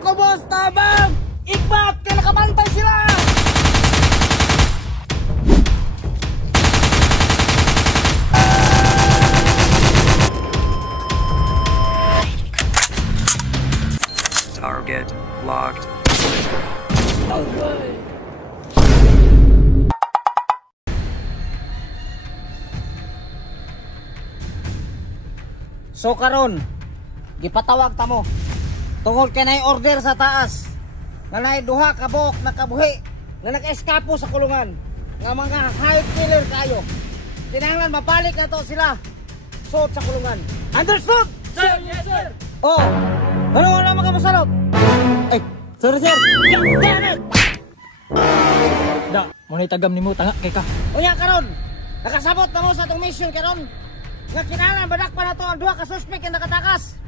ko, boss! Tabang! Ikbat! Kaya nakabantay sila! Target locked. Okay. So karon, gipatawag ta mo. Tungod kay nay order sa taas. Nga nay duha ka buok na kabuhi nga nag-eskapo sa kulungan. Nga mga high killer kayo. Kinahanglan mabalik na to sila. Suot sa kulungan. Understood? Sir, yes sir. Oh. Ano wala mga masalot? Ay, sorry sir. Damn it! Da, muna'y tagam ni mo, tanga kay ka. Unya karon, nakasabot na mo sa itong mission karon. Nga kinahanglan badak pa na to ang duha ka suspect nga nakatakas.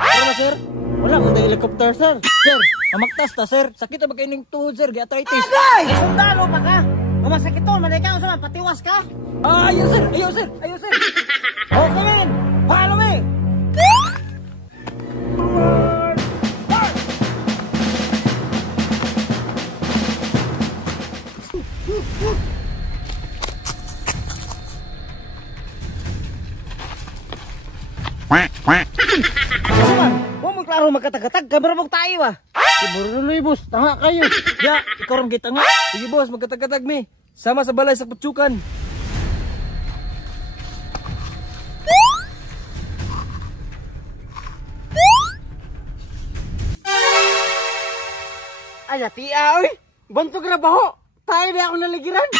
Pero ba sir? Wala kung helicopter sir. Sir, mamaktas ta sir. Sakit na ba kayo ng tuhod sir, arthritis. Agay! Sundalo pa ka. Kumasakiton, manikaw sa patiwas ka. Ah, ayaw sir, ayaw sir, ayaw sir. Oh, come in! Follow me! Huwag mo klaro magkatagatag, kamarabog tayo ah. Siguro nuloy boss, tanga kayo. Ya, ikaw ram kita nga. Sige boss, magkatag-katag mi. Sama sa balay sa putsukan. Ay, tia, oy! Bantog na baho! Tayo na ako naligiran!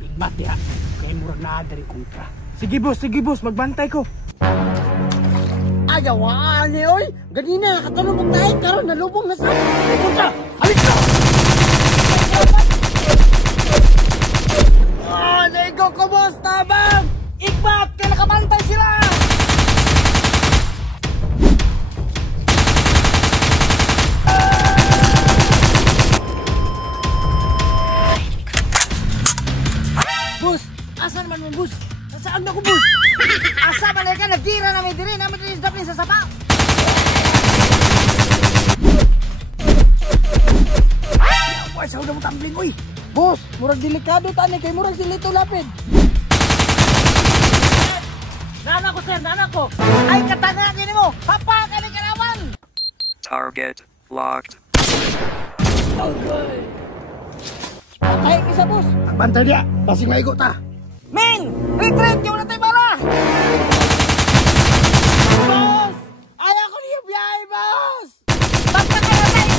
Igmat ya, kaya murag na dari kontra. Sige boss, magbantay ko. Ayawaan ni, oy! Ganina, nakatulong tayo karon nalubong na sa... Ay, kontra! Alis ka! Ah, naigo ko, boss! Tabang! Ikbat! Kaya nakabantay sila! Boss! Asa naman mo, boss? Saan na ko, boss? Asa ba na ka? Nagtira namin diri. Namin diri daplin sa sapa. Why sa una mo tambling oy? Boss, murag delikado tani kay murag silito lapid. Nana ko, sir! Nana ko! Ay, katanga din mo! Papa ka ni karawan! Target locked. Okay. Patay isa boss. Magbantay dia, basig maigo ta. Men! Retreat! Yung natay bala! Boss! Ayaw ko niyo biyahe, boss! Basta ka na tayo!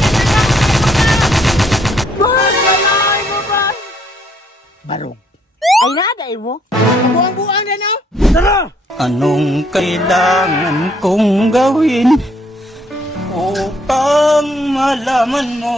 Boss! Galahin mo, boss! Barong. Ay, naday mo? Buang-buang na, no? Tara! Anong kailangan kong gawin upang malaman mo